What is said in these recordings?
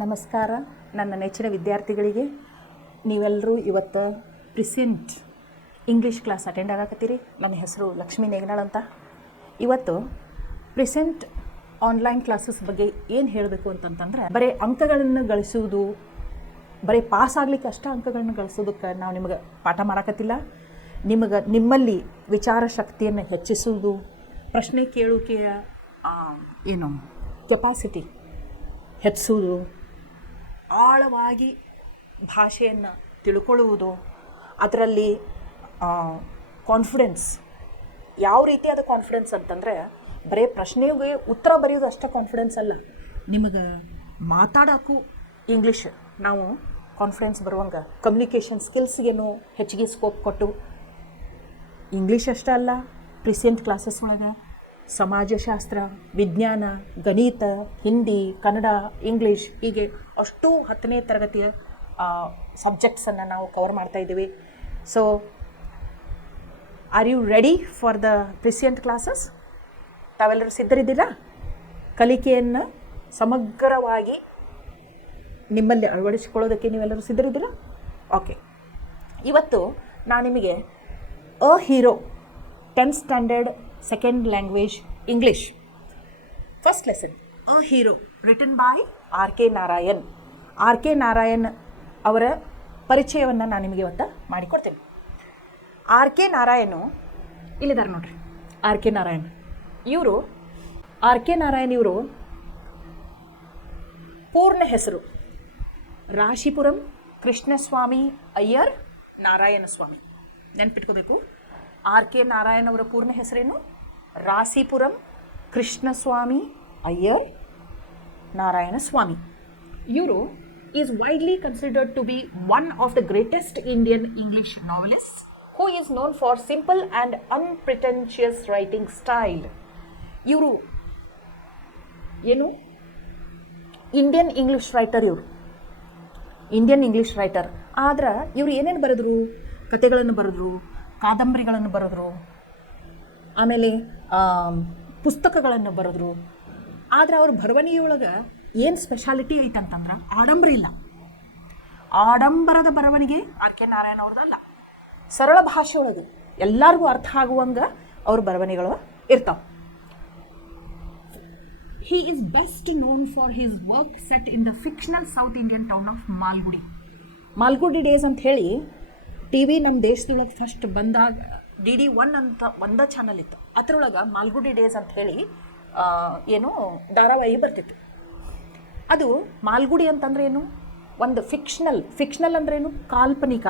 ನಮಸ್ಕಾರ ನನ್ನ ನೆಚ್ಚಿನ ವಿದ್ಯಾರ್ಥಿಗಳಿಗೆ. ನೀವೆಲ್ಲರೂ ಇವತ್ತು ಪ್ರಿಸೆಂಟ್ ಇಂಗ್ಲೀಷ್ ಕ್ಲಾಸ್ ಅಟೆಂಡ್ ಆಗಕತ್ತೀರಿ. ನನ್ನ ಹೆಸರು ಲಕ್ಷ್ಮೀ ನೇಗನಾಳ್ ಅಂತ. ಇವತ್ತು ಪ್ರಿಸೆಂಟ್ ಆನ್ಲೈನ್ ಕ್ಲಾಸಸ್ ಬಗ್ಗೆ ಏನು ಹೇಳಬೇಕು ಅಂತಂತಂದ್ರೆ, ಬರೀ ಅಂಕಗಳನ್ನು ಗಳಿಸುವುದು, ಬರೀ ಪಾಸ್ ಆಗ್ಲಿಕ್ಕೆ ಅಷ್ಟ ಅಂಕಗಳನ್ನು ಗಳಿಸೋದಕ್ಕೆ ನಾವು ನಿಮಗೆ ಪಾಠ ಮಾಡಕತ್ತಿಲ್ಲ. ನಿಮ್ಮಲ್ಲಿ ವಿಚಾರ ಶಕ್ತಿಯನ್ನು ಹೆಚ್ಚಿಸುವುದು, ಪ್ರಶ್ನೆ ಕೇಳೋಕೆಯ ಕೆಪಾಸಿಟಿ ಹೆಚ್ಚಿಸುವುದು, ಆಳವಾಗಿ ಭಾಷೆಯನ್ನು ತಿಳ್ಕೊಳ್ಳುವುದು, ಅದರಲ್ಲಿ ಕಾನ್ಫಿಡೆನ್ಸ್. ಯಾವ ರೀತಿಯಾದ ಕಾನ್ಫಿಡೆನ್ಸ್ ಅಂತಂದರೆ, ಬರೀ ಪ್ರಶ್ನೆಗೆ ಉತ್ತರ ಬರೆಯೋದು ಅಷ್ಟೇ ಕಾನ್ಫಿಡೆನ್ಸ್ ಅಲ್ಲ, ನಿಮಗೆ ಮಾತಾಡೋಕ್ಕೂ ಇಂಗ್ಲೀಷ್ ನಾವು ಕಾನ್ಫಿಡೆನ್ಸ್ ಬರುವಂಗೆ ಕಮ್ಯುನಿಕೇಷನ್ ಸ್ಕಿಲ್ಸ್ಗೇನು ಹೆಚ್ಚಿಗೆ ಸ್ಕೋಪ್ ಕೊಟ್ಟು, ಇಂಗ್ಲೀಷ್ ಅಷ್ಟೇ ಅಲ್ಲ, ಪ್ರಿಸೆಂಟ್ ಕ್ಲಾಸಸ್ ಒಳಗೆ ಸಮಾಜಶಾಸ್ತ್ರ, ವಿಜ್ಞಾನ, ಗಣಿತ, ಹಿಂದಿ, ಕನ್ನಡ, ಇಂಗ್ಲೀಷ್ ಹೀಗೆ ಅಷ್ಟು 10ನೇ ತರಗತಿಯ ಸಬ್ಜೆಕ್ಟ್ಸನ್ನು ನಾವು ಕವರ್ ಮಾಡ್ತಾಯಿದ್ದೀವಿ. So are you ready for the present classes? ತಾವೆಲ್ಲರೂ ಸಿದ್ಧರಿದ್ದೀರಾ? ಕಲಿಕೆಯನ್ನು ಸಮಗ್ರವಾಗಿ ನಿಮ್ಮಲ್ಲಿ ಅಳವಡಿಸಿಕೊಳ್ಳೋದಕ್ಕೆ ನೀವೆಲ್ಲರೂ ಸಿದ್ಧರಿದ್ದೀರಾ? ಓಕೆ, ಇವತ್ತು ನಾನು ನಿಮಗೆ a hero 10th standard second language English first lesson a hero written by RK. Narayan. RK. Narayan ಅವರ ಪರಿಚಯವನ್ನು ನಾನು ನಿಮಗೆ ಇವತ್ತು ಮಾಡಿಕೊಡ್ತೀನಿ. ಆರ್.ಕೆ. ನಾರಾಯಣು ಇಲ್ಲಿದ್ದಾರೆ ನೋಡ್ರಿ. ಆರ್.ಕೆ. ನಾರಾಯಣ್ ಇವರು ಪೂರ್ಣ ಹೆಸರು ರಾಶಿಪುರಂ ಕೃಷ್ಣಸ್ವಾಮಿ ಅಯ್ಯರ್ ನಾರಾಯಣ ಸ್ವಾಮಿ. ನೆನ್ಪಿಟ್ಕೋಬೇಕು. ಆರ್.ಕೆ. ನಾರಾಯಣ್ ಅವರ ಪೂರ್ಣ ಹೆಸರೇನು? ರಾಶಿಪುರಂ ಕೃಷ್ಣಸ್ವಾಮಿ ಅಯ್ಯರ್ ನಾರಾಯಣ ಸ್ವಾಮಿ. ಇವರು is widely considered to be one of the greatest Indian English novelist who is known for simple and unpretentious writing style. ಇವರು ಏನು ಇಂಡಿಯನ್ ಇಂಗ್ಲೀಷ್ ರೈಟರ್. ಆದ್ರೆ ಇವರು ಏನೇನು ಬರೆದ್ರು? ಕಥೆಗಳನ್ನು ಬರೆದ್ರು, ಕಾದಂಬರಿಗಳನ್ನು ಬರೆದ್ರು, ಆಮೇಲೆ ಪುಸ್ತಕಗಳನ್ನು ಬರೆದ್ರು. ಆದರೆ ಅವ್ರ ಬರವಣಿಗೆಯೊಳಗೆ ಏನು ಸ್ಪೆಷಾಲಿಟಿ ಐತಂತಂದ್ರೆ, ಆಡಂಬರ ಇಲ್ಲ. ಆಡಂಬರದ ಬರವಣಿಗೆ ಆರ್.ಕೆ. ನಾರಾಯಣ್ ಅವ್ರದ್ದಲ್ಲ. ಸರಳ ಭಾಷೆಯೊಳಗೆ ಎಲ್ಲರಿಗೂ ಅರ್ಥ ಆಗುವಂಗೆ ಅವ್ರ ಬರವಣಿಗೆಗಳು ಇರ್ತಾವೆ. He is best known for his work set in the fictional South Indian town of Malgudi days ಅಂತ ಹೇಳಿ TV ನಮ್ಮ ದೇಶದೊಳಗೆ ಫಸ್ಟ್ ಬಂದಾಗ DD1 ಅಂತ ಒಂದೇ ಚಾನಲ್ ಇತ್ತು. ಅದರೊಳಗೆ ಮಾಲ್ಗುಡಿ ಡೇಸ್ ಅಂತ ಹೇಳಿ ಧಾರಾವಾಹಿ ಬರ್ತಿತ್ತು. ಅದು ಮಾಲ್ಗುಡಿ ಅಂತಂದ್ರೆ ಏನು? ಒಂದು ಫಿಕ್ಷನಲ್ ಅಂದ್ರೇನು? ಕಾಲ್ಪನಿಕ,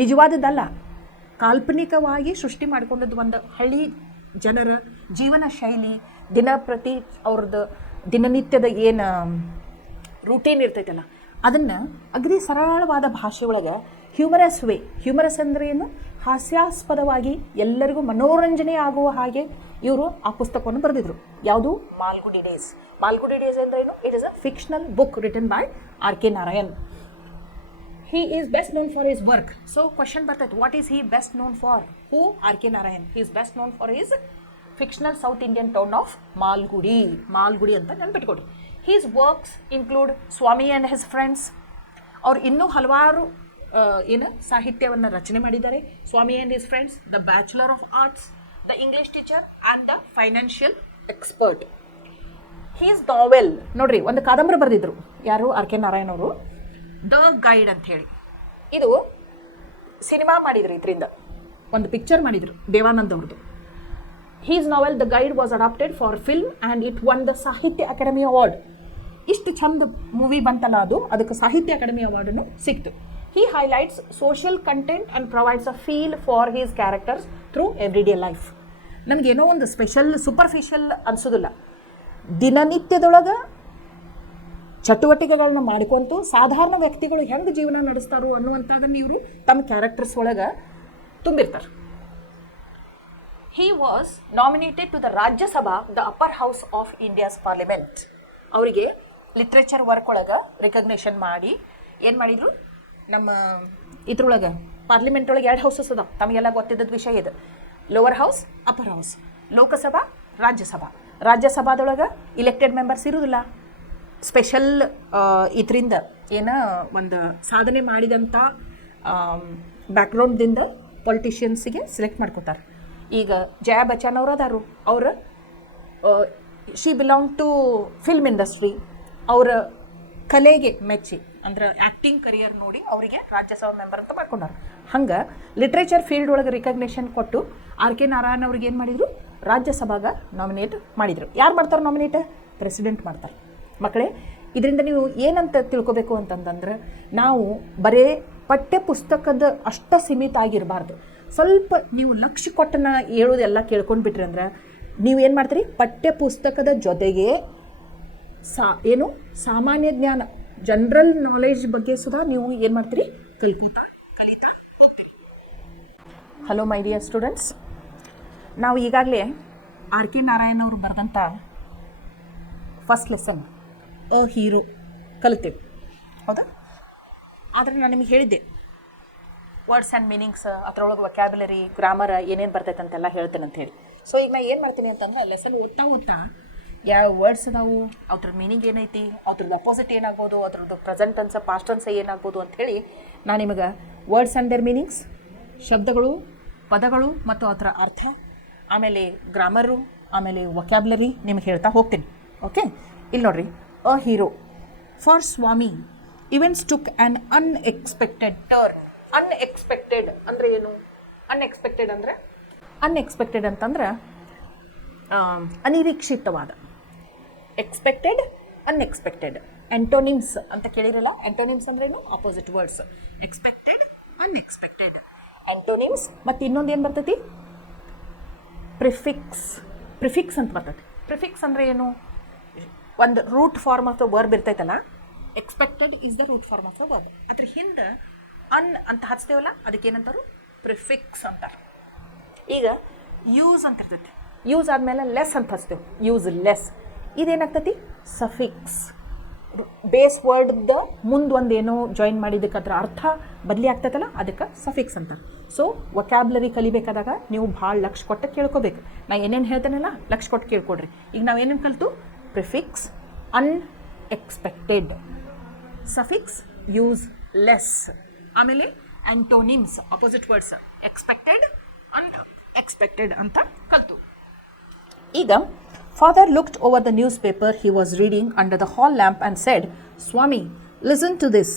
ನಿಜವಾದದ್ದಲ್ಲ, ಕಾಲ್ಪನಿಕವಾಗಿ ಸೃಷ್ಟಿ ಮಾಡಿಕೊಂಡದ್ದು ಒಂದು ಹಳ್ಳಿ ಜನರ ಜೀವನ ಶೈಲಿ, ದಿನಪ್ರತಿ ಅವ್ರದ್ದು ದಿನನಿತ್ಯದ ಏನು ರೂಟೀನ್ ಇರ್ತೈತಲ್ಲ, ಅದನ್ನು ಅಗದಿ ಸರಳವಾದ ಭಾಷೆಯೊಳಗೆ ಹ್ಯೂಮರಸ್ ಅಂದರೆ ಏನು? ಹಾಸ್ಯಾಸ್ಪದವಾಗಿ ಎಲ್ಲರಿಗೂ ಮನೋರಂಜನೆ ಆಗುವ ಹಾಗೆ ಇವರು ಆ ಪುಸ್ತಕವನ್ನು ಬರೆದಿದ್ರು. ಯಾವುದು? ಮಾಲ್ಗುಡಿ ಡೇಸ್ ಅಂದರೆ ಏನು? It is a fictional book written by RK. Narayan. He is best known for his work. So question ಬರ್ತೈತೆ, what is he best known for? Who? RK. Narayan. He is best known for his fictional South Indian town of Malgudi ಅಂತ ನೆನ್ಪಿಟ್ಕೊಡಿ. His works include Swami and his friends. ಅವ್ರು ಇನ್ನೂ ಹಲವಾರು ಸಾಹಿತ್ಯವನ್ನು ರಚನೆ ಮಾಡಿದ್ದಾರೆ. ಸ್ವಾಮಿ and his friends, The Bachelor of Arts, The English Teacher and The Financial Expert. His novel ನೋಡ್ರಿ, ಒಂದು ಕಾದಂಬರಿ ಬರೆದಿದ್ರು. ಯಾರು? ಆರ್.ಕೆ. ನಾರಾಯಣ್ ಅವರು. ದ ಗೈಡ್ ಅಂತ ಹೇಳಿ, ಇದು ಸಿನಿಮಾ ಮಾಡಿದ್ರು. ಇದರಿಂದ ಒಂದು ಪಿಕ್ಚರ್ ಮಾಡಿದ್ರು ದೇವಾನಂದ್ ಅವ್ರದ್ದು. His novel the Guide was adapted for film and it won the Sahitya Akademi award. ಇಷ್ಟು ಚಂದ ಮೂವಿ ಬಂತಲ್ಲ, ಅದಕ್ಕೆ ಸಾಹಿತ್ಯ ಅಕಾಡೆಮಿ ಅವಾರ್ಡನ್ನು ಸಿಕ್ತು. He highlights social content and provides a feel for his characters through everyday life. ನಮಗೇನೋ ಒಂದು ಸ್ಪೆಷಲ್ ಸೂಪರ್ಫಿಷಿಯಲ್ ಅನಿಸೋದಿಲ್ಲ. ದಿನನಿತ್ಯದೊಳಗೆ ಚಟುವಟಿಕೆಗಳನ್ನ ಮಾಡ್ಕೊಂತು ಸಾಧಾರಣ ವ್ಯಕ್ತಿಗಳು ಹೆಂಗೆ ಜೀವನ ನಡೆಸ್ತಾರೋ ಅನ್ನುವಂಥದ್ದನ್ನು ಇವರು ತಮ್ಮ ಕ್ಯಾರೆಕ್ಟರ್ಸ್ ಒಳಗೆ ತುಂಬಿರ್ತಾರೆ. He was nominated to the Rajya Sabha, the upper house of India's parliament. ಅವರಿಗೆ ಲಿಟ್ರೇಚರ್ ವರ್ಕ್ ಒಳಗೆ ರಿಕಗ್ನೇಷನ್ ಮಾಡಿ ಏನು ಮಾಡಿದರು? ನಮ್ಮ ಇದ್ರೊಳಗೆ ಪಾರ್ಲಿಮೆಂಟ್ ಒಳಗೆ 2 ಹೌಸಸ್ ಅದಾವೆ, ತಮಗೆಲ್ಲ ಗೊತ್ತಿದ್ದದ ವಿಷಯ ಇದು. Lower house, upper house. Lok Sabha, ರಾಜ್ಯಸಭಾದೊಳಗೆ ಇಲೆಕ್ಟೆಡ್ ಮೆಂಬರ್ಸ್ ಇರುವುದಿಲ್ಲ. ಸ್ಪೆಷಲ್ ಇದರಿಂದ ಏನ ಒಂದು ಸಾಧನೆ ಮಾಡಿದಂಥ ಬ್ಯಾಕ್ಗ್ರೌಂಡ್ದಿಂದ ಪೊಲಿಟಿಷಿಯನ್ಸಿಗೆ ಸೆಲೆಕ್ಟ್ ಮಾಡ್ಕೋತಾರೆ. ಈಗ ಜಯಾ ಬಚ್ಚನ್ ಅವರು ಅದಾರು, ಅವ್ರು she belong to film industry. ಅವರ ಕಲೆಗೆ ಮೆಚ್ಚಿ ಅಂದ್ರೆ ಆ್ಯಕ್ಟಿಂಗ್ ಕರಿಯರ್ ನೋಡಿ ಅವರಿಗೆ ರಾಜ್ಯಸಭಾ ಮೆಂಬರ್ ಅಂತ ಮಾಡ್ಕೊಂಡಾರ. ಹಂಗೆ ಲಿಟ್ರೇಚರ್ ಫೀಲ್ಡ್ ಒಳಗೆ ರಿಕಗ್ನೇಷನ್ ಕೊಟ್ಟು ಆರ್ ಕೆ ನಾರಾಯಣ್ ಅವ್ರಿಗೆ ಏನು ಮಾಡಿದರು, ರಾಜ್ಯಸಭಾಗ ನಾಮಿನೇಟ್ ಮಾಡಿದರು. ಯಾರು ಮಾಡ್ತಾರೆ ನಾಮಿನೇಟ್? ಪ್ರೆಸಿಡೆಂಟ್ ಮಾಡ್ತಾರೆ. ಮಕ್ಕಳೇ, ಇದರಿಂದ ನೀವು ಏನಂತ ತಿಳ್ಕೊಬೇಕು ಅಂತಂದ್ರೆ, ನಾವು ಬರೇ ಪಠ್ಯ ಪುಸ್ತಕದ ಅಷ್ಟ ಸೀಮಿತ ಆಗಿರಬಾರ್ದು. ಸ್ವಲ್ಪ ನೀವು ಲಕ್ಷ್ಯ ಕೊಟ್ಟನ ಹೇಳೋದೆಲ್ಲ ಕೇಳ್ಕೊಂಡು ಬಿಟ್ರಿ ಅಂದ್ರೆ ನೀವು ಏನು ಮಾಡ್ತೀರಿ, ಪಠ್ಯ ಪುಸ್ತಕದ ಜೊತೆಗೆ ಏನು ಸಾಮಾನ್ಯ ಜ್ಞಾನ, ಜನರಲ್ ನಾಲೆಜ್ ಬಗ್ಗೆ ಸುಧಾ ನೀವು ಏನು ಮಾಡ್ತೀರಿ, ಕಲಿತಾ ಹೋಗ್ತೀರಿ. ಹಲೋ ಮೈ ಡಿಯರ್ ಸ್ಟೂಡೆಂಟ್ಸ್, ನಾವು ಈಗಾಗಲೇ ಆರ್ ಕೆ ನಾರಾಯಣ್ ಅವರು ಬರೆದಂಥ ಫಸ್ಟ್ ಲೆಸನ್ ಅ ಹೀರೋ ಕಲಿತೇವೆ, ಹೌದಾ? ಆದರೆ ನಾನು ನಿಮಗೆ ಹೇಳಿದ್ದೆ ವರ್ಡ್ಸ್ ಆ್ಯಂಡ್ ಮೀನಿಂಗ್ಸ್, ಅದರೊಳಗೆ ವೊಕ್ಯಾಬ್ಯುಲರಿ, ಗ್ರಾಮರ್ ಏನೇನು ಬರ್ತೈತೆ ಅಂತೆಲ್ಲ ಹೇಳ್ತೇನೆ ಅಂತ ಹೇಳಿ. ಸೊ ಈಗ ನಾನು ಏನು ಮಾಡ್ತೀನಿ ಅಂತಂದ್ರೆ, ಲೆಸನ್ ಓದ್ತಾ ಯಾವ ವರ್ಡ್ಸ್ ಅದಾವು, ಅದ್ರ ಮೀನಿಂಗ್ ಏನೈತಿ, ಅದ್ರದ್ದು ಅಪೋಸಿಟ್ ಏನಾಗ್ಬೋದು, ಅದ್ರದ್ದು ಪ್ರೆಸೆಂಟ್ ಟೆನ್ಸ್ ಪಾಸ್ಟ್ ಟೆನ್ಸ್ ಏನಾಗ್ಬೋದು ಅಂಥೇಳಿ ನಾನು ನಿಮಗೆ ವರ್ಡ್ಸ್ ಆ್ಯಂಡ್ ದೇರ್ ಮೀನಿಂಗ್ಸ್, ಶಬ್ದಗಳು, ಪದಗಳು ಮತ್ತು ಅದರ ಅರ್ಥ, ಆಮೇಲೆ ಗ್ರಾಮರು, ಆಮೇಲೆ ವೊಕ್ಯಾಬ್ಯುಲರಿ ನಿಮಗೆ ಹೇಳ್ತಾ ಹೋಗ್ತೀನಿ. ಓಕೆ, ಇಲ್ಲಿ ನೋಡ್ರಿ, a hero. For Swami events took an unexpected turn. Unexpected ಅಂದರೆ ಏನು? ಅನ್ಎಕ್ಸ್ಪೆಕ್ಟೆಡ್ ಅಂತಂದ್ರೆ ಅನಿರೀಕ್ಷಿತವಾದ. Expected, unexpected. ಆಂಟೋನಿಮ್ಸ್ ಅಂತ ಕೇಳಿರಲ್ಲ, ಆಂಟೋನಿಮ್ಸ್ ಅಂದ್ರೇನು? Opposite words. Expected, unexpected, antonyms. ಮತ್ತು ಇನ್ನೊಂದು ಏನು ಬರ್ತೈತಿ? ಪ್ರಿಫಿಕ್ಸ್ ಅಂತ ಬರ್ತೈತಿ. ಪ್ರಿಫಿಕ್ಸ್ ಅಂದರೆ ಏನು? ಒಂದು root form of the verb ಇರ್ತೈತಲ್ಲ, expected is the root form of the verb. ಅದ್ರ ಹಿಂದೆ ಅನ್ ಅಂತ ಹಚ್ತೇವಲ್ಲ, ಅದಕ್ಕೇನಂತಾರು? ಪ್ರಿಫಿಕ್ಸ್ ಅಂತಾರೆ. ಈಗ ಯೂಸ್ ಅಂತ ಇರ್ತೈತಿ, ಯೂಸ್ ಆದಮೇಲೆ ಲೆಸ್ ಅಂತ ಹಚ್ತೇವೆ, ಯೂಸ್ ಲೆಸ್. ಇದೇನಾಗ್ತೈತಿ? ಸಫಿಕ್ಸ್. ಬೇಸ್ ವರ್ಡ್ದ ಮುಂದೆ ಒಂದೇನೋ ಜಾಯಿನ್ ಮಾಡಿದ್ದಕ್ಕೆ ಅದರ ಅರ್ಥ ಬದಲಿ ಆಗ್ತೈತಲ್ಲ, ಅದಕ್ಕೆ ಸಫಿಕ್ಸ್ ಅಂತಾರೆ. ಸೊ ವೊಕ್ಯಾಬ್ಯುಲರಿ ಕಲಿಬೇಕಾದಾಗ ನೀವು ಭಾಳ ಲಕ್ಷ ಕೊಟ್ಟು ಕೇಳ್ಕೋಬೇಕು. ನಾ ಏನೇನು ಹೇಳ್ತೇನಲ್ಲ, ಲಕ್ಷ ಕೊಟ್ಟು ಕೇಳ್ಕೊಡ್ರಿ. ಈಗ ನಾವು ಏನೇನು ಕಲಿತು? Prefix, unexpected, suffix, use less, ಆಮೇಲೆ antonyms, opposite words, expected, unexpected ಅಂತ ಕಲಿತು. ಈಗ father looked over the newspaper he was reading under the hall lamp and said, Swami, listen to this.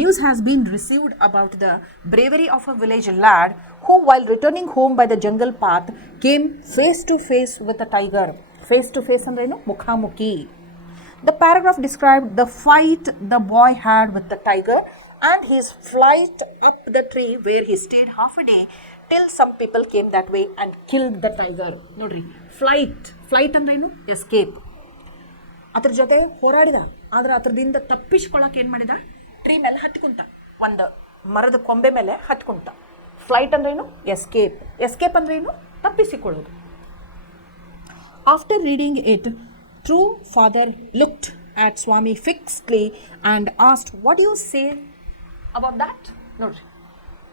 News has been received about the bravery of a village lad who, while returning home by the jungle path, came face to face with a tiger. Face to face andrenu? Mukhamukhi. The paragraph described the fight the boy had with the tiger and his flight up the tree where he stayed half a day till some people came that way and killed the tiger. ನೋಡ್ರಿ, flight ಅಂದ್ರೇನು? Escape. ಅದ್ರ ಜೊತೆ ಹೋರಾಡಿದ, ಆದ್ರೆ ಅದ್ರದಿಂದ ತಪ್ಪಿಸ್ಕೊಳ್ಳೋಕೆ ಏನು ಮಾಡಿದ? Tree ಮೇಲೆ ಹತ್ಕೊಂತ, ಒಂದು ಮರದ ಕೊಂಬೆ ಮೇಲೆ ಹತ್ಕೊಂತ. ಫ್ಲೈಟ್ ಅಂದ್ರೇನು? ಎಸ್ಕೇಪ್. ಎಸ್ಕೇಪ್ ಅಂದ್ರೇನು? ತಪ್ಪಿಸಿಕೊಳ್ಳೋದು. After reading it, true father looked at Swami fixedly and asked, what do you say about that? ನೋಡ್ರಿ,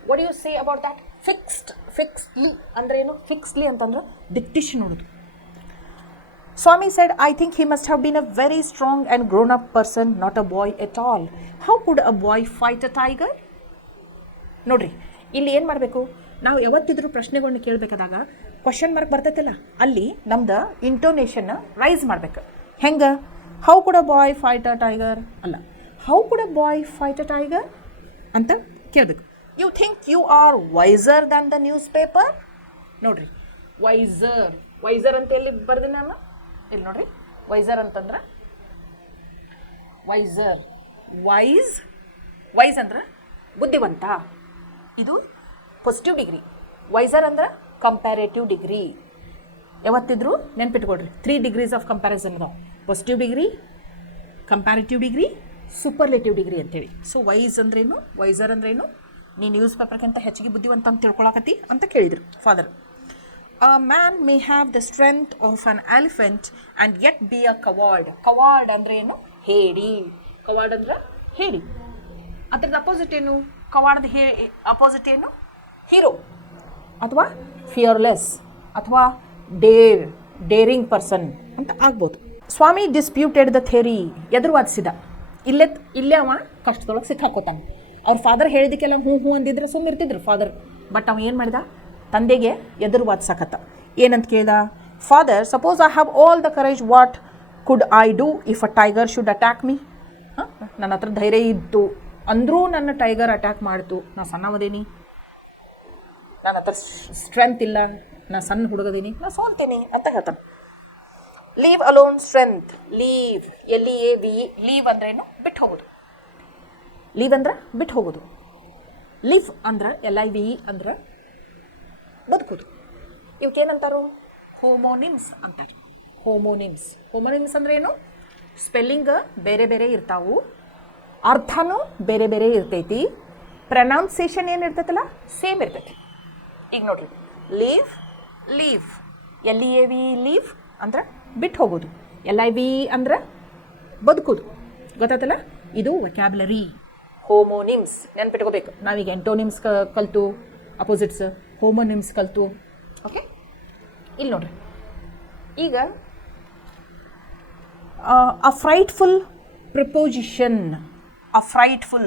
what do you say about that? Fixedly ಅಂದ್ರೆ ಏನು? Fixedly ಅಂತಂದ್ರೆ ದಿಟ್ಟಿಸಿ ನೋಡೋದು. Swami said, I think he must have been a very strong and grown up person, not a boy at all. How could a boy fight a tiger? ನೋಡ್ರಿ, ಇಲ್ಲಿ ಏನು ಮಾಡಬೇಕು? ನಾವು ಯಾವತ್ತಿದ್ರೂ ಪ್ರಶ್ನೆಗಳನ್ನ ಕೇಳಬೇಕಾದಾಗ ಕ್ವಶನ್ ಮಾರ್ಕ್ ಬರ್ತೈತಿಲ್ಲ, ಅಲ್ಲಿ ನಮ್ದು ಇಂಟೋನೇಷನ್ ರೈಸ್ ಮಾಡ್ಬೇಕು. ಹೆಂಗೆ? How could a boy fight a tiger ಅಲ್ಲ, how could a boy fight a tiger ಅಂತ ಕೇಳಬೇಕು. You think you are wiser than the newspaper? ನೋಡ್ರಿ, ವೈಸರ್ ಅಂತ ಎಲ್ಲಿ ಬರ್ದಿ ನಾನು? ಇಲ್ಲಿ ನೋಡ್ರಿ, ವೈಸರ್ ಅಂತಂದ್ರೆ ವೈಸ್ ಅಂದ್ರೆ ಬುದ್ಧಿವಂತ. ಇದು ಪಾಸಿಟಿವ್ ಡಿಗ್ರಿ. ವೈಸರ್ ಅಂದ್ರೆ ಕಂಪ್ಯಾರೇಟಿವ್ ಡಿಗ್ರಿ. ಯಾವತ್ತಿದ್ರು ನೆನ್ಪಿಟ್ಕೊಡ್ರಿ, 3 degrees ಆಫ್ ಕಂಪ್ಯಾರಿಸನ್ ಅದಾವೆ. Positive degree, comparative degree, superlative degree ಅಂತೇಳಿ. ಸೊ ವೈಸರ್ ಅಂದ್ರೇನು? ನೀ ನ್ಯೂಸ್ ಪೇಪರ್ಗಿಂತ ಹೆಚ್ಚಿಗೆ ಬುದ್ಧಿವಂತ ಅಂತ ತಿಳ್ಕೊಳಕತ್ತಿ ಅಂತ ಕೇಳಿದ್ರು father. A man may have the strength of an elephant and yet be a coward. Coward ಅಂದ್ರೆ ಏನು? ಹೇಡಿ. ಕವಾರ್ಡ್ ಅಂದ್ರೆ ಹೇಡಿ. ಅದ್ರದ್ದು ಅಪೋಸಿಟ್ ಏನು? ಕವಾರ್ಡ್ ಅಪೋಸಿಟ್ ಏನು? ಹೀರೋ ಅಥವಾ ಫಿಯರ್ಲೆಸ್ ಅಥವಾ ಡೇರಿಂಗ್ ಪರ್ಸನ್ ಅಂತ ಆಗ್ಬೋದು. ಸ್ವಾಮಿ ಡಿಸ್ಪ್ಯೂಟೆಡ್ ದ ಥಿಯರಿ, ಎದುರು ವಾದಿಸಿದ. ಇಲ್ಲೇ ಅವ ಕಷ್ಟದೊಳಗೆ ಸಿಕ್ಕಾಕೋತಾನೆ. ಅವ್ರ ಫಾದರ್ ಹೇಳಿದಕ್ಕೆಲ್ಲ ಹ್ಞೂ ಹ್ಞೂ ಅಂದಿದ್ರೆ ಸುಮ್ಮನೆ ಇರ್ತಿದ್ರು ಫಾದರ್. ಬಟ್ ಅವ ಏನು ಮಾಡಿದ, ತಂದೆಗೆ ಎದುರು ವಾದಿಸಕತ್ತ. ಏನಂತ ಕೇಳ್ದ, father, suppose I have all the courage, what could I do if a tiger should attack me? ನನ್ನ ಹತ್ರ ಧೈರ್ಯ ಇತ್ತು ಅಂದರೂ ನನ್ನ ಟೈಗರ್ ಅಟ್ಯಾಕ್ ಮಾಡ್ತು, ನಾ ಸಣ್ಣವದೇನಿ, ನನ್ನ ಹತ್ರ ಸ್ಟ್ರೆಂತ್ ಇಲ್ಲ, ನಾ ಸಣ್ಣ ಹುಡುಗದೀನಿ, ನಾ ಸೋಲ್ತೀನಿ ಅಂತ ಹೇಳ್ತಾನೆ. Leave alone strength. Leave, LEAV, leave ಅಂದ್ರೇನು? ಬಿಟ್ಟು ಹೋಗೋದು. ಲೀವ್ ಅಂದ್ರೆ ಬಿಟ್ಟು ಹೋಗೋದು. ಲಿವ್ ಅಂದ್ರೆ LIVE ಅಂದ್ರೆ ಬದುಕೋದು. ಇವಕ್ಕೇನಂತಾರು? ಹೋಮೋನಿಮ್ಸ್ ಅಂತಾರೆ. ಹೋಮೋನಿಮ್ಸ್. ಹೋಮೋನಿಮ್ಸ್ ಅಂದ್ರೆ ಏನು? ಸ್ಪೆಲ್ಲಿಂಗ್ ಬೇರೆ ಬೇರೆ ಇರ್ತಾವು, ಅರ್ಥನೂ ಬೇರೆ ಬೇರೆ ಇರ್ತೈತಿ, ಪ್ರನೌನ್ಸಿಯೇಷನ್ ಏನು ಇರ್ತೈತಲ್ಲ ಸೇಮ್ ಇರ್ತೈತಿ. ಈಗ ನೋಡ್ರಿ, ಲೀವ್, ಲೀವ್, LEAV, ಲೀವ್ ಅಂದ್ರೆ ಬಿಟ್ಟು ಹೋಗೋದು, LIVE ಅಂದ್ರೆ ಬದುಕೋದು. ಗೊತ್ತಾತಲ್ಲ? ಇದು ವೊಕ್ಯಾಬ್ಯುಲರಿ. ಹೋಮೋನಿಮ್ಸ್ ನೆನ್ಪಿಟ್ಕೋಬೇಕು. ನಾವೀಗ ಎಂಟೋನಿಮ್ಸ್ ಕಲ್ತು, ಅಪೋಸಿಟ್ಸ್, ಹೋಮೋನಿಮ್ಸ್ ಕಲ್ತು. ಓಕೆ, ಇಲ್ಲಿ ನೋಡ್ರಿ, ಈಗ ಅ ಫ್ರೈಟ್ಫುಲ್ ಪ್ರಿಪೋಸಿಷನ್. ಫ್ರೈಟ್ಫುಲ್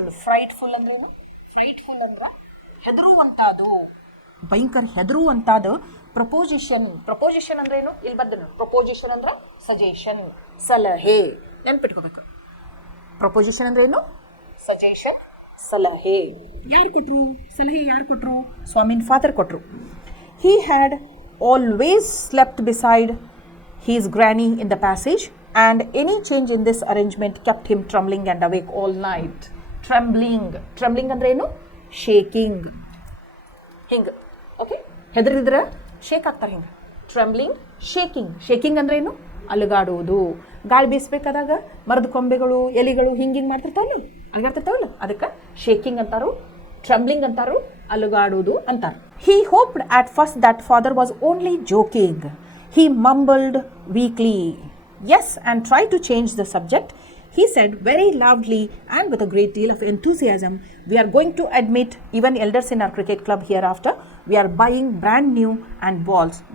ಅಂದ್ರೇನು? ಫ್ರೈಟ್ಫುಲ್ ಅಂದ್ರೆ ಹೆದರುವಂಥದ್ದು, ಭಯಂಕರ ಹೆದರುವಂಥದ್ದು. ಪ್ರಪೋಸಿಷನ್ ಅಂದ್ರೇನು? ಇಲ್ಲಿ ಬಂದು ಪ್ರಪೋಸಿಷನ್ ಅಂದ್ರೆ ಸಜೆಷನ್, ಸಲಹೆ. ನೆನ್ಪಿಟ್ಕೋಬೇಕು. ಪ್ರಪೋಸಿಷನ್ ಅಂದ್ರೇನು? ಸಜೆಷನ್, ಸಲಹೆ. ಯಾರು ಕೊಟ್ಟರು ಸಲಹೆ? ಯಾರು ಕೊಟ್ಟರು? ಸ್ವಾಮಿನ್ ಫಾದರ್ ಕೊಟ್ಟರು. He had always slept beside his granny in the passage, and any change in this arrangement kept him trembling and awake all night. Trembling ಅಂದ್ರೆ ಏನು? shaking. ಹಿಂಗೆ. ಓಕೆ, ಹೆದರಿದ್ರೆ ಶೇಕ್ ಆಗ್ತಾರೆ ಹಿಂಗೆ. ಟ್ರೆಂಬ್ಲಿಂಗ್, ಶೇಕಿಂಗ್ ಅಂದ್ರೆ ಏನು? ಅಲುಗಾಡುವುದು. ಗಾಳಿ ಬೀಸಬೇಕಾದಾಗ ಮರದ ಕೊಂಬೆಗಳು, ಎಲೆಗಳು ಹಿಂಗೆ ಮಾಡ್ತಿರ್ತಾವಲ್ಲ, ಅಲುಗಾಡ್ತಿರ್ತಾವಲ್ಲ, ಅದಕ್ಕೆ ಶೇಕಿಂಗ್ ಅಂತಾರು, ಟ್ರೆಂಬ್ಲಿಂಗ್ ಅಂತಾರು, ಅಲುಗಾಡುವುದು ಅಂತಾರು. He hoped at first that father was only joking. He mumbled weakly, yes, and tried to change the subject. He said very loudly and with a great deal of enthusiasm, "We are going to admit even elders in our cricket club hereafter. We are buying brand new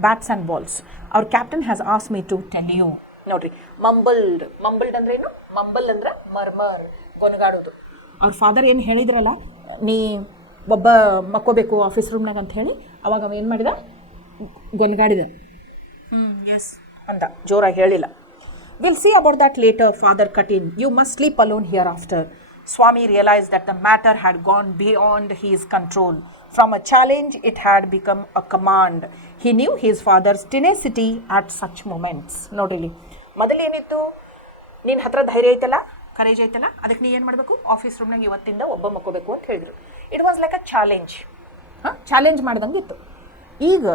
bats and balls. Our captain has asked me to tell you." ನೋಡ್ರಿ, mumbled ಅಂದ್ರೆ ಏನು? ಮಂಬಲ್ ಅಂದ್ರೆ murmur, ಗೊನಗಾಡೋದು. ಅವ್ರ father ಏನು ಹೇಳಿದ್ರಲ್ಲ, ನೀ ಒಬ್ಬ ಮಕ್ಕೋಬೇಕು office ರೂಮ್ನಾಗ ಅಂತ ಹೇಳಿ, ಅವಾಗ ಅವ ಏನು ಮಾಡಿದ? ಗೊನಗಾಡಿದ. ಎಸ್ ಅಂದ, ಜೋರಾಗಿ ಹೇಳಿಲ್ಲ. Will see about that later, father cut in. You must sleep alone hereafter. Swami realized that the matter had gone beyond his control. From a challenge, it had become a command. He knew his father's tenacity at such moments. ನೋಡಿಲಿ, ಮೊದಲು ಏನಿತ್ತು? ನಿನ್ನ ಹತ್ರ ಧೈರ್ಯ ಐತಲ್ಲ, courage ಐತಲ್ಲ, ಅದಕ್ಕೆ ನೀ ಏನು ಮಾಡಬೇಕು? ಆಫೀಸ್ ರೂಮ್ನಾಗ ಇವತ್ತಿಂದ ಒಬ್ಬ ಮಕ್ಕೋಬೇಕು ಅಂತ ಹೇಳಿದ್ರು. It was like a challenge. Challenge ಮಾಡ್ದಂಗೆ ಇತ್ತು. ಈಗ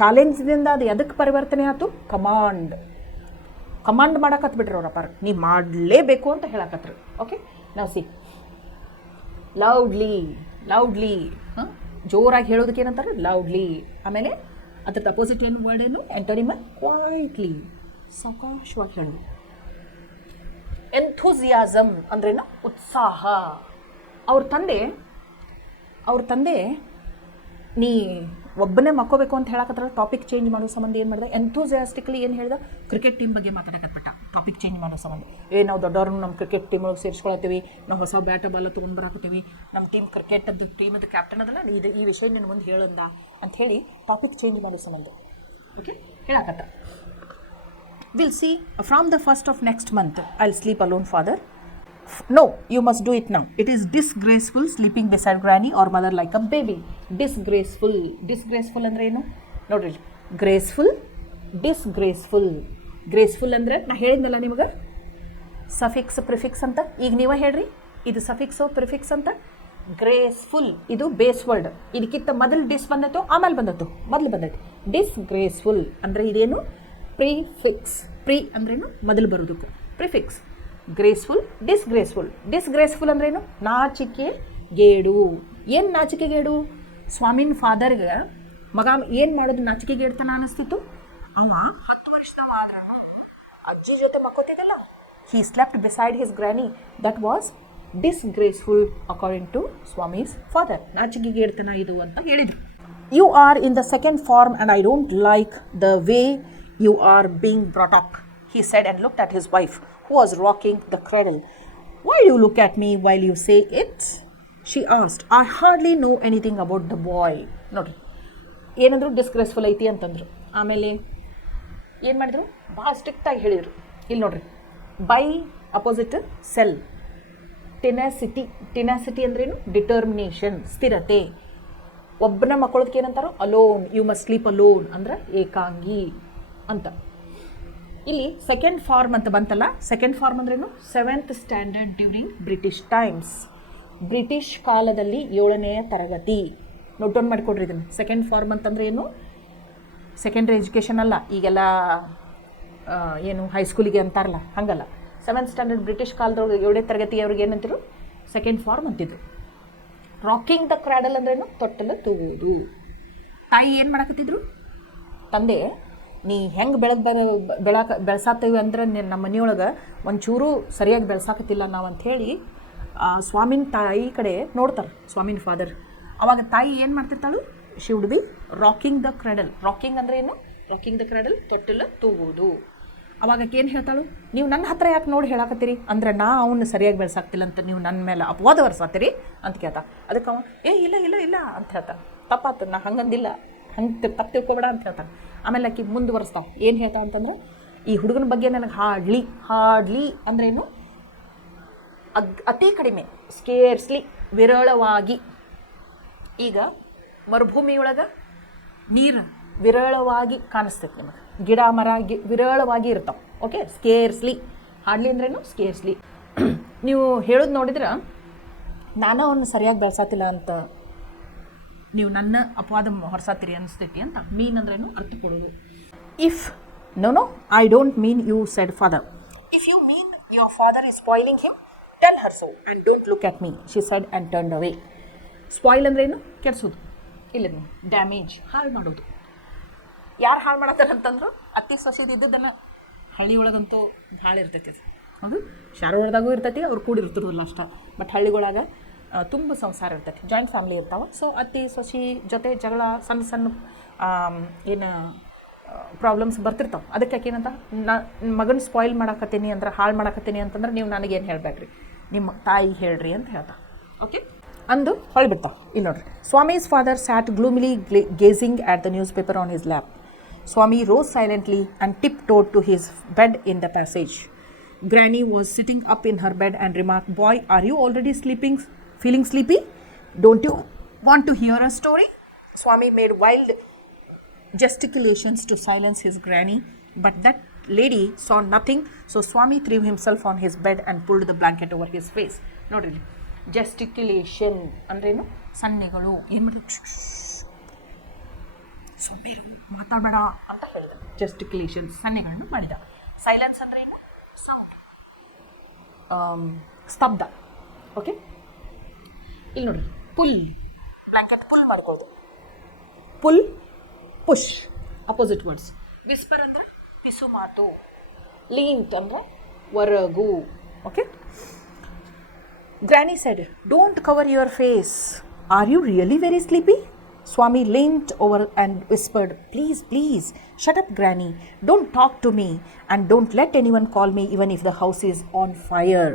ಚಾಲೆಂಜ್ದಿಂದ ಅದು ಎದಕ್ಕೆ ಪರಿವರ್ತನೆ ಆಯ್ತು? ಕಮಾಂಡ್ ಮಾಡಕತ್ಬಿಟ್ರಿ ಅವರಪ್ಪ, ನೀ ಮಾಡಲೇಬೇಕು ಅಂತ ಹೇಳಕತ್ರು. ಓಕೆ, ನಾವು ಸಿ ಲೌಡ್ಲಿ ಜೋರಾಗಿ ಹೇಳೋದಕ್ಕೆ ಏನಂತಾರೆ? ಲೌಡ್ಲಿ. ಆಮೇಲೆ ಅದ್ರದ್ದು ಅಪೋಸಿಟ್ ಏನು ವರ್ಡ್ ಏನು? ಎಂಟೋನಿಮ್ ಕ್ವೈಟ್ಲಿ, ಸಾವಕಾಶವಾಗಿ ಹೇಳೋದು. ಎಂಥೂಸಿಯಾಸಮ್ ಅಂದ್ರೇನು? ಉತ್ಸಾಹ. ಅವ್ರ ತಂದೆ ನೀ ಒಬ್ಬನೇ ಮಕ್ಕೋಬೇಕು ಅಂತ ಹೇಳಕತ್ರ, ಟಾಪಿಕ್ ಚೇಂಜ್ ಮಾಡೋ ಸಂಬಂಧ ಏನು ಮಾಡಿದೆ? ಎಂಥೂಸಿಯಾಸ್ಟಿಕ್ಲಿ ಏನು ಹೇಳ್ದ? ಕ್ರಿಕೆಟ್ ಟೀಮ್ ಬಗ್ಗೆ ಮಾತಾಡಕತ್ಬಿಟ್ಟ. ಟಾಪಿಕ್ ಚೇಂಜ್ ಮಾಡೋ ಸಂಬಂಧ, ನಾವು ದೊಡ್ಡವ್ರನ್ನ ನಮ್ಮ ಕ್ರಿಕೆಟ್ ಟೀಮ್ ಒಳಗೆ ಸೇರಿಸ್ಕೊಳತ್ತೀವಿ, ನಾವು ಹೊಸ ಬ್ಯಾಟ ಬಾಲ್ ತೊಗೊಂಡು ಬರಾಕತ್ತೀವಿ, ನಮ್ಮ ಟೀಮದ್ದು ಕ್ಯಾಪ್ಟನ್ ಅದಲ್ಲ, ಈ ವಿಷಯ ನನ್ನ ಮುಂದೆ ಹೇಳಂದ ಅಂತ ಹೇಳಿ ಟಾಪಿಕ್ ಚೇಂಜ್ ಮಾಡೋ ಸಂಬಂಧ. ಓಕೆ, ಹೇಳಕತ್ತ. Will see from the first of next month I sleep alone father. No, you must do it now. It is disgraceful sleeping beside granny or mother like a baby. Disgraceful ಅಂದ್ರೆ ಏನು? ನೋಡ್ರಿ, graceful ಅಂದ್ರೆ ನಾ ಹೇಳಿದ್ನಲ್ಲ ನಿಮಗೆ, suffix prefix ಅಂತ. ಈಗ ನೀವೇ ಹೇಳ್ರಿ, ಇದು ಸಫಿಕ್ಸು ಪ್ರಿಫಿಕ್ಸ್ ಅಂತ. ಗ್ರೇಸ್ಫುಲ್ ಇದು ಬೇಸ್ ವರ್ಡ್. ಇದಕ್ಕಿಂತ ಮೊದಲು ಡಿಸ್ ಬಂದೈತೋ ಆಮೇಲೆ ಬಂದತ್ತು? ಮೊದಲು ಬಂದೈತಿ. ಡಿಸ್ಗ್ರೇಸ್ಫುಲ್ ಅಂದರೆ ಇದೇನು? ಪ್ರಿಫಿಕ್ಸ್. ಪ್ರಿ ಅಂದ್ರೇನು? ಮೊದಲು ಬರೋದಕ್ಕೂ. ಪ್ರಿಫಿಕ್ಸ್. ಡಿಸ್ಗ್ರೇಸ್ಫುಲ್ ಅಂದ್ರೇನು? ನಾಚಿಕೆ ಗೇಡು. ಏನು ನಾಚಿಕೆ ಗೇಡು? ಸ್ವಾಮಿನ್ ಫಾದರ್ಗೆ ಮಗ ಏನು ಮಾಡೋದು ನಾಚಿಕೆ ಗೇಡ್ತಾನ ಅನ್ನಿಸ್ತಿತ್ತು. ಅವ 10 ವರ್ಷದವ ಆದ್ರೂ ಅಜ್ಜಿ ಜೊತೆ ಮಕ್ಕೋತಿದ್ದಲ್ಲ, he slept beside his granny. That was disgraceful according to Swami's father. ನಾಚಿಕೆ ಗೇಡ್ತಾನ ಇದು ಅಂತ ಹೇಳಿದ್ರು. You are in the second form and I don't like the way you are being brought up. he said, and looked at his wife, who was rocking the cradle. Why do you look at me while you say it? She asked. I hardly know anything about the boy. ನೋಡ್ರಿ ಏನಂದ್ರು disgraceful ಐತಿ ಅಂತಂದ್ರು. ಆಮೇಲೆ ಏನು ಮಾಡಿದ್ರು, ಭಾಳ ಸ್ಟ್ರಿಕ್ಟಾಗಿ ಹೇಳಿದರು. ಇಲ್ಲಿ ನೋಡ್ರಿ, ಬೈ ಅಪೋಸಿಟ್ ಸೆಲ್. ಟೆನಾಸಿಟಿ ಅಂದ್ರೇನು? ಡಿಟರ್ಮಿನೇಷನ್, ಸ್ಥಿರತೆ. ಒಬ್ಬನ ಮಕ್ಕಳದಕ್ಕೆ ಏನಂತಾರೋ alone, you must sleep alone ಅಂದ್ರೆ ಏಕಾಂಗಿ ಅಂತ. ಇಲ್ಲಿ ಸೆಕೆಂಡ್ ಫಾರ್ಮ್ ಅಂತ ಬಂತಲ್ಲ, ಸೆಕೆಂಡ್ ಫಾರ್ಮ್ ಅಂದ್ರೇನು? 7th standard during British times. British ಕಾಲದಲ್ಲಿ 7ನೇ ತರಗತಿ. ನೋಟ್ ಡೌನ್ ಮಾಡಿಕೊಡ್ರಿ ಇದನ್ನು. ಸೆಕೆಂಡ್ ಫಾರ್ಮ್ ಅಂತಂದ್ರೆ ಏನು? ಸೆಕೆಂಡ್ರಿ ಎಜುಕೇಷನ್ ಅಲ್ಲ, ಈಗೆಲ್ಲ ಏನು ಹೈಸ್ಕೂಲಿಗೆ ಅಂತಾರಲ್ಲ ಹಂಗಲ್ಲ. 7th ಸ್ಟ್ಯಾಂಡರ್ಡ್ ಬ್ರಿಟಿಷ್ ಕಾಲದೊಳಗೆ 7ನೇ ತರಗತಿ ಅವ್ರಿಗೆ ಏನಂತಿರು? ಸೆಕೆಂಡ್ ಫಾರ್ಮ್ ಅಂತಿದ್ರು. ರಾಕಿಂಗ್ ದ ಕ್ರಾಡಲ್ ಅಂದ್ರೇನು? ತೊಟ್ಟಲ ತೂಗುವುದು. ತಾಯಿ ಏನು ಮಾಡಕತ್ತಿದ್ರು? ತಂದೆ, ನೀ ಹೆಂಗೆ ಬೆಳೆಸಾತೀವಿ ಅಂದ್ರೆ ನಮ್ಮ ಮನೆಯೊಳಗೆ ಒಂಚೂರು ಸರಿಯಾಗಿ ಬೆಳೆಸಾಕತ್ತಿಲ್ಲ ನಾವು ಅಂಥೇಳಿ ಸ್ವಾಮಿನ ತಾಯಿ ಕಡೆ ನೋಡ್ತಾರೆ, ಸ್ವಾಮಿನ ಫಾದರ್. ಅವಾಗ ತಾಯಿ ಏನು ಮಾಡ್ತಿರ್ತಾಳು? She would be rocking the cradle. Rocking ಅಂದ್ರೆ ಏನು? ರಾಕಿಂಗ್ ದ ಕ್ರಾಡಲ್, ತೊಟ್ಟಲ ತೂಗುವುದು. ಅವಾಗ ಏನು ಹೇಳ್ತಾಳು? ನೀವು ನನ್ನ ಹತ್ರ ಯಾಕೆ ನೋಡಿ ಹೇಳಾಕತ್ತೀರಿ ಅಂದ್ರೆ ನಾ ಅವನ್ನ ಸರಿಯಾಗಿ ಬೆಳೆಸಾಕ್ತಿಲ್ಲ ಅಂತ ನೀವು ನನ್ನ ಮೇಲೆ ಅಪವಾದ ವರ್ಸಾತೀರಿ ಅಂತ ಕೇಳ್ತಾ. ಅದಕ್ಕೆ ಅವ ಇಲ್ಲ ಇಲ್ಲ ಇಲ್ಲ ಅಂತ ಹೇಳ್ತಾನೆ. ತಪ್ಪಾತು, ನಾ ಹಂಗಂದಿಲ್ಲ, ಹಂಗೆ ತಪ್ಪು ತಿಳ್ಕೊಬೇಡ ಅಂತ ಹೇಳ್ತಾನೆ. ಆಮೇಲೆ ಆಕಿ ಮುಂದುವರೆಸ್ತಾವೆ. ಏನು ಹೇಳ್ತಾ ಅಂತಂದ್ರೆ, ಈ ಹುಡುಗನ ಬಗ್ಗೆ ನನಗೆ ಹಾರ್ಡ್ಲಿ ಅಂದ್ರೇನು? ಅತಿ ಕಡಿಮೆ, ಸ್ಕೇರ್ಸ್ಲಿ, ವಿರಳವಾಗಿ. ಈಗ ಮರುಭೂಮಿಯೊಳಗೆ ನೀರು ವಿರಳವಾಗಿ ಕಾಣಿಸ್ತೈತೆ ನಿಮಗೆ, ಗಿಡ ಮರ ವಿರಳವಾಗಿ ಇರ್ತಾವೆ. Okay, scarcely. ಹಾರ್ಡ್ಲಿ ಅಂದ್ರೇನು? ಸ್ಕೇರ್ಸ್ಲಿ. ನೀವು ಹೇಳೋದು ನೋಡಿದ್ರೆ ನಾನು ಅವನ್ನ ಸರಿಯಾಗಿ ಬೆಳೆಸಾತಿಲ್ಲ ಅಂತ ನೀವು ನನ್ನ ಅಪವಾದ ಹೊರಸಾತಿರಿ ಅನಿಸ್ತೈತಿ ಅಂತ. ಮೀನ್ ಅಂದ್ರೇನು? ಅರ್ಥ ಕೊಡೋದು. If no I don't mean you said father. If you mean your father is spoiling him, tell her so and don't look at me, she said and turned away. Spoil ಅಂದ್ರೇನು? ಕೆಡಿಸೋದು. ಇಲ್ಲ, ಡ್ಯಾಮೇಜ್, ಹಾಳು ಮಾಡೋದು. ಯಾರು ಹಾಳು ಮಾಡತ್ತಾರೆ ಅಂತಂದ್ರು ಅತ್ತಿ ಸೊಸಿದು ಇದ್ದದನ್ನು. ಹಳ್ಳಿಯೊಳಗಂತೂ ಭಾಳ ಇರ್ತೈತಿ ಅದು. ಹೌದು, ಶಾರೊಳದಾಗೂ ಇರ್ತೈತಿ, ಅವ್ರು ಕೂಡಿರ್ತಿರೋದಿಲ್ಲ ಅಷ್ಟ. ಬಟ್ ಹಳ್ಳಿಗಳಾಗ ತುಂಬ ಸಂಸಾರ ಇರ್ತೈತಿ, ಜಾಯಿಂಟ್ ಫ್ಯಾಮಿಲಿ ಇರ್ತಾವೆ. ಸೊ ಅತ್ತಿ ಸೊಸಿ ಜೊತೆ ಜಗಳ, ಸಣ್ಣ ಏನು ಪ್ರಾಬ್ಲಮ್ಸ್ ಬರ್ತಿರ್ತಾವೆ. ಅದಕ್ಕೆ ಯಾಕೆ ಏನಂತ, ಮಗನ ಸ್ಪಾಯ್ಲ್ ಮಾಡಾಕತ್ತೀನಿ ಅಂದ್ರೆ, ಹಾಳು ಮಾಡಾಕತ್ತೀನಿ ಅಂತಂದ್ರೆ ನೀವು ನನಗೇನು ಹೇಳಬೇಡ್ರಿ, ನಿಮ್ಮ ತಾಯಿಗೆ ಹೇಳ್ರಿ ಅಂತ ಹೇಳ್ತಾ. ಓಕೆ ಅಂದು ಹೊಳ್ಬಿಡ್ತಾವೆ. ಇಲ್ಲಿ ನೋಡ್ರಿ, Swami's father sat gloomily gazing at the newspaper on his lap. Swami rose silently and tiptoed to his bed in the passage. Granny was sitting up in her bed and remarked, "Boy, are you already feeling sleepy? Don't you want to hear a story?" Swami made wild gesticulations to silence his granny, but that lady saw nothing, so Swami threw himself on his bed and pulled the blanket over his face. Nodri, gesticulation ಅಂದ್ರೇನು? ಸನ್ನೆಗಳು. ಏನು ಮಾಡಿದ್ರು? ಸೊನ್ನೆರು, ಮಾತಾಡಬೇಡ ಅಂತ ಹೇಳಿದ. ಜಸ್ಟಿಕ್ಯುಲೇಷನ್, ಸನ್ನೆಗಳನ್ನು ಮಾಡಿದ. Silence ಅಂದ್ರೆ ಏನು? ಸೌಂಡ್, ಸ್ತಬ್ಧ. ಓಕೆ, ಇಲ್ಲಿ ನೋಡ್ರಿ, ಪುಲ್, ಬ್ಲ್ಯಾಂಕೆಟ್ ಪುಲ್ ಮಾಡ್ಕೊಳ್ಳೋದು. Pull, push, opposite words. Whisper ಅಂದ್ರೆ ಪಿಸು ಮಾತು. ಲೀಂಟ್ ಅಂದ್ರೆ ಹೊರಗು. Okay, Granny said, "Don't cover your face. Are you really very sleepy?" Swami leaned over and whispered, Please, shut up, Granny. Don't talk to me and don't let anyone call me even if the house is on fire.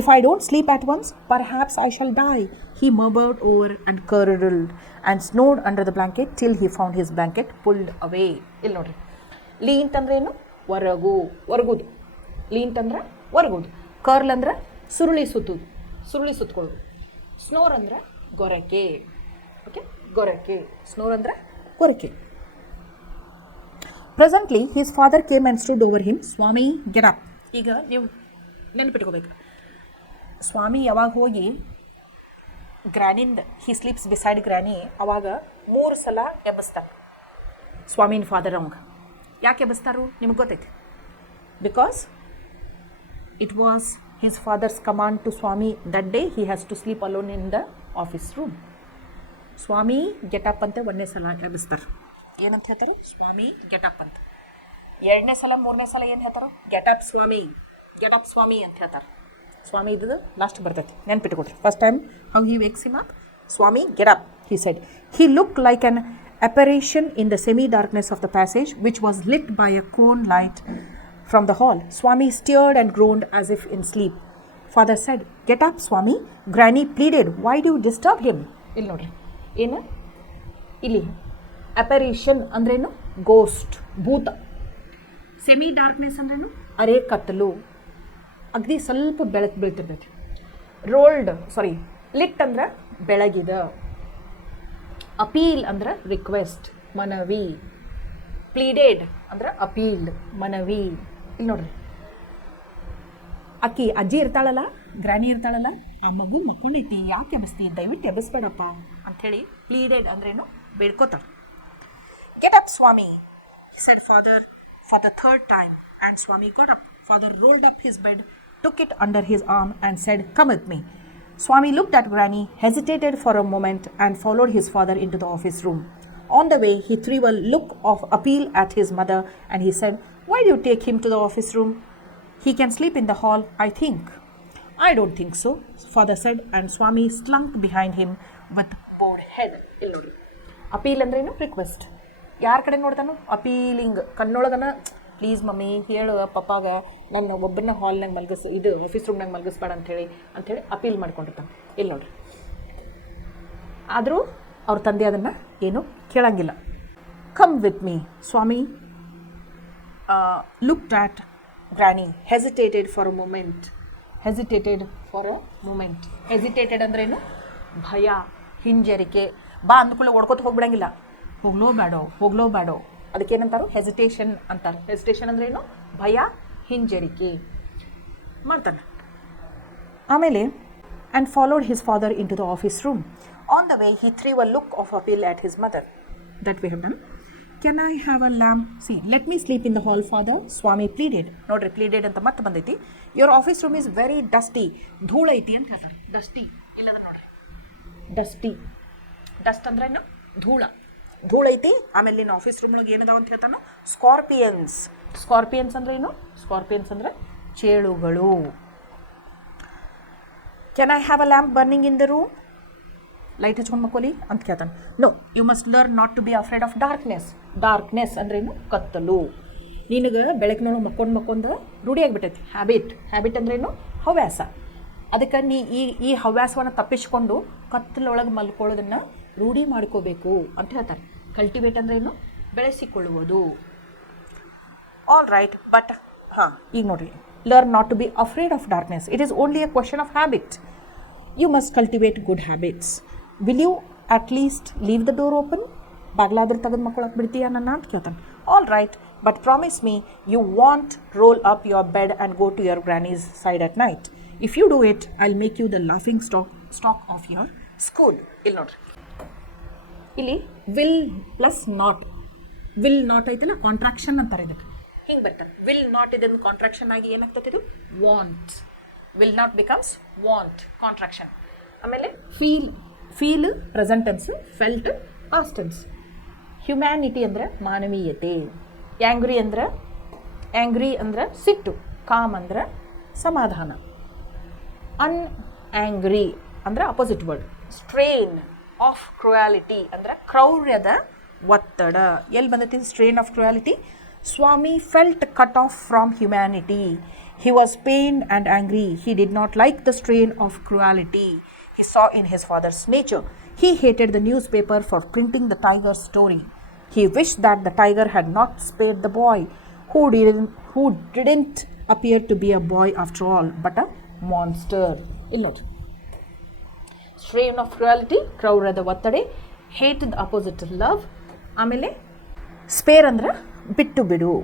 If I don't sleep at once, perhaps I shall die." He murmured over and curdled and snored under the blanket till he found his blanket pulled away. ಇಲ್ಲಿ ನೋಡ್ರಿ, ಲೀಂಟ್ ಅಂದ್ರೆ ಏನು? ಒರಗುದು. ಲೀಂಟ್ ಅಂದ್ರೆ ಒರಗುದು. Curl ಅಂದ್ರೆ ಸುರುಳಿ ಸುತ್ಕೊಳ್ಳೋದು. ಸ್ನೋರ್ ಅಂದ್ರೆ ಗೊರಕೆ. Okay, ಗೊರಕೆ. ಸ್ನೋರ್ ಅಂದ್ರೆ ಗೊರಕೆ. Presently, his father came and stood over him. "Swami, get up." ಈಗ ನೀವು ನೆನಪಿಟ್ಕೋಬೇಕು, ಸ್ವಾಮಿ ಯಾವಾಗ ಹೋಗಿ ಗ್ರ್ಯಾನಿಂದ, ಹಿ ಸ್ಲೀಪ್ಸ್ ಬಿಸೈಡ್ ಗ್ರ್ಯಾನಿ, ಅವಾಗ 3 ಸಲ ಎಬ್ಬಿಸ್ತಾರೆ ಸ್ವಾಮಿನ ಫಾದರ್. ಅವಂಗ ಯಾಕೆ ಎಬ್ಬಿಸ್ತಾರು ನಿಮ್ಗೆ ಗೊತ್ತೈತಿ? Because it was his father's command to Swami that day he has to sleep alone in the office room. Swami get up ಅಂತ 1ನೇ ಸಲ ಎಬ್ಬಿಸ್ತಾರೆ. ಏನಂತ ಹೇಳ್ತಾರೆ? ಸ್ವಾಮಿ ಗೆಟಪ್ ಅಂತ. 2ನೇ ಸಲ 3ನೇ ಸಲ ಏನು ಹೇಳ್ತಾರೆ? ಗೆಟಪ್ ಸ್ವಾಮಿ ಅಂತ ಹೇಳ್ತಾರೆ. ಸ್ವಾಮಿ ಇದ್ದದ್ದು ಲಾಸ್ಟ್ ಬರ್ತೈತಿ, ನೆನ್ಪಿಟ್ಕೊಡ್ರಿ. First time how he wakes him up, Swami get up, he said. He looked like an apparition in the semi-darkness of the passage, which was lit by a cone light from the hall. Swami stirred and groaned as if in sleep. Father said, "Get up, Swami." Granny pleaded, "Why do you disturb him?" ಇಲ್ಲಿ ನೋಡ್ರಿ ಏನು ಇಲ್ಲಿ ಅಪರಿಷನ್ ಅಂದ್ರೇನು ghost ಭೂತ. Semi darkness ಅಂದ್ರೇನು ಅರೆ ಕತ್ತಲು, ಅಗದಿ ಸ್ವಲ್ಪ ಬೆಳಕು ಬೀಳ್ತಿರ್ತೈತಿ. ಲಿಟ್ ಅಂದ್ರೆ ಬೆಳಗಿದ. ಅಪೀಲ್ ಅಂದ್ರೆ ರಿಕ್ವೆಸ್ಟ್ ಮನವಿ. ಪ್ಲೀಡೆಡ್ ಅಂದ್ರೆ ಅಪೀಲ್ ಮನವಿ. ಇಲ್ಲಿ ನೋಡ್ರಿ ಅಕ್ಕಿ ಅಜ್ಜಿ ಇರ್ತಾಳಲ್ಲ, ಗ್ರಾನಿ ಇರ್ತಾಳಲ್ಲ, ಆ ಮಗು ಮಕ್ಕೊಂಡೈತಿ, ಯಾಕೆ ಎಬ್ಬಿಸ್ತಿ, ದಯವಿಟ್ಟು ಎಬ್ಬಿಸ್ಬೇಡಪ್ಪ ಅಂಥೇಳಿ ಪ್ಲೀಡೆಡ್ ಅಂದ್ರೇನು ಬೇಡ್ಕೋತಾಳೆ. "Get up, Swami," said father for the third time, and Swami got up. Father rolled up his bed, took it under his arm and said, "Come with me." Swami looked at Granny, hesitated for a moment and followed his father into the office room. On the way, he threw a look of appeal at his mother and he said, "Why do you take him to the office room? He can sleep in the hall, I think." "I don't think so," father said, and Swami slunk behind him with bowed head. Appeal ಅಂದ್ರೇನು request. ಯಾರ ಕಡೆ ನೋಡ್ತಾನೋ appealing, ಕಣ್ಣೊಳಗನ please mummy ಹೇಳು ಪಪ್ಪಾಗ ನನ್ನ ಒಬ್ಬನ ಹಾಲ್ನಾಗ ಇದು office ರೂಮ್ನಾಗ ಮಲಗಿಸ್ಬೇಡ ಅಂಥೇಳಿ appeal ಮಾಡ್ಕೊಂಡಿರ್ತಾನೆ. ಇಲ್ಲಿ ನೋಡ್ರಿ, ಆದರೂ ಅವ್ರ ತಂದೆ ಅದನ್ನು ಏನು ಕೇಳಂಗಿಲ್ಲ. "Come with me." Swami looked at Granny, hesitated for a moment. Hesitated ಅಂದ್ರೇನು ಭಯ, ಹಿಂಜರಿಕೆ. ಬಾ ಅಂದ್ಕೊಳ್ಳಿ ಓಡ್ಕೊತ ಹೋಗ್ಬಿಡಂಗಿಲ್ಲ, ಹೋಗ್ಲೋ ಬೇಡೋ ಅದಕ್ಕೇನಂತಾರೋ ಹೆಸಿಟೇಷನ್ ಅಂತಾರೆ. ಹೆಸಿಟೇಷನ್ ಅಂದ್ರೇನು ಭಯ, ಹಿಂಜರಿಕೆ ಮಾಡ್ತಾನೆ. ಆಮೇಲೆ and followed his father into the office room. On the way, he threw a look of appeal at his mother. That we have done. "Can I have a lamp? See, let me sleep in the hall, father," Swami pleaded. ನೋಡ್ರಿ, pleaded ಅಂತ ಮತ್ತೆ ಬಂದೈತಿ. "Your office room is very dusty." ಧೂಳು ಐತಿ ಅಂತ ಹೇಳ್ತಾರೆ. Dusty ಇಲ್ಲದ ನೋಡ್ರಿ, ಡಸ್ಟ್ ಅಂದ್ರೇನು ಧೂಳು ಐತಿ. ಆಮೇಲೆ ನಿನ್ನ ಆಫೀಸ್ ರೂಮ್ ಒಳಗೆ ಏನದಾವ ಅಂತ ಹೇಳ್ತಾನೋ ಸ್ಕಾರ್ಪಿಯನ್ಸ್ ಅಂದ್ರೆ ಏನು? ಸ್ಕಾರ್ಪಿಯನ್ಸ್ ಅಂದ್ರೆ ಚೇಳುಗಳು. "Can I have a lamp burning in the room?" Light ಹಚ್ಕೊಂಡು ಮಕ್ಕೋಲಿ ಅಂತ ಕೇಳ್ತಾನೆ. "No, you must learn not to be afraid of darkness." Darkness ಅಂದ್ರೇನು ಕತ್ತಲು. ನಿನಗೆ ಬೆಳಕಿನೊಳಗೆ ಮಕ್ಕೊಂಡು ರೂಢಿ ಆಗಿಬಿಟ್ಟೈತಿ. ಹ್ಯಾಬಿಟ್ ಅಂದ್ರೇನು ಹವ್ಯಾಸ. ಅದಕ್ಕೆ ನೀ ಈ ಹವ್ಯಾಸವನ್ನು ತಪ್ಪಿಸ್ಕೊಂಡು ಕತ್ತಲೊಳಗೆ ಮಲ್ಕೊಳ್ಳೋದನ್ನು ರೂಢಿ ಮಾಡ್ಕೋಬೇಕು ಅಂತ ಹೇಳ್ತಾರೆ. ಕಲ್ಟಿವೇಟ್ ಅಂದ್ರೇನು ಬೆಳೆಸಿಕೊಳ್ಳುವುದು. ಆಲ್ ರೈಟ್, ಬಟ್ ಈಗ ನೋಡ್ರಿ, learn not to be afraid of darkness. It is only a question of habit. You must cultivate good habits. Will you at least leave the door open? ಬಾಗ್ಲಾದ್ರೂ ತೆಗೆದು ಮಕ್ಕಳಕ್ಕೆ ಬಿಡ್ತೀಯ ನನ್ನ ಅಂತ ಕೇಳ್ತಾನೆ. "All right, but promise me you won't roll up your bed and go to your granny's side at night. If you do it, I'll make you the laughing stock of your school." ಇಲ್ಲಿ ನೋಡ್ರಿ, ಇಲ್ಲಿ will plus not. Will not ಐತಲ್ಲ, contraction ಅಂತಾರೆ ಇದಕ್ಕೆ. ಹಿಂಗೆ ಬರ್ತಾರೆ. Will not ಇದನ್ನು contraction ಆಗಿ ಏನಾಗ್ತದೆ, ಇದು won't. Will not becomes won't, contraction. ಆಮೇಲೆ feel present tense, felt past tense. Humanity ಅಂದರೆ ಮಾನವೀಯತೆ. ಆ್ಯಂಗ್ರಿ ಅಂದ್ರೆ ಸಿಟ್ಟು. ಕಾಮ್ ಅಂದ್ರೆ ಸಮಾಧಾನ. ಅನ್ಆ್ಯಂಗ್ರಿ ಅಂದ್ರೆ opposite word. Strain of cruelty ಅಂದ್ರೆ ಕ್ರೌರ್ಯದ ಒತ್ತಡ. ಎಲ್ಲಿ ಬಂದೈತಿ strain of cruelty? Swami felt cut off from humanity. He was pained and angry. He did not like the strain of cruelty he saw in his father's nature. He hated the newspaper for printing the tiger's story. He wished that the tiger had not spared the boy, who didn't appear to be a boy after all, but a monster. Illot. Strain of cruelty, ಕ್ರೌರ್ಯದ ಒತ್ತಡೆ. Hate the opposite of love. ಆಮೇಲೆ spare ಅಂದ್ರೆ ಬಿಟ್ಟು ಬಿಡು.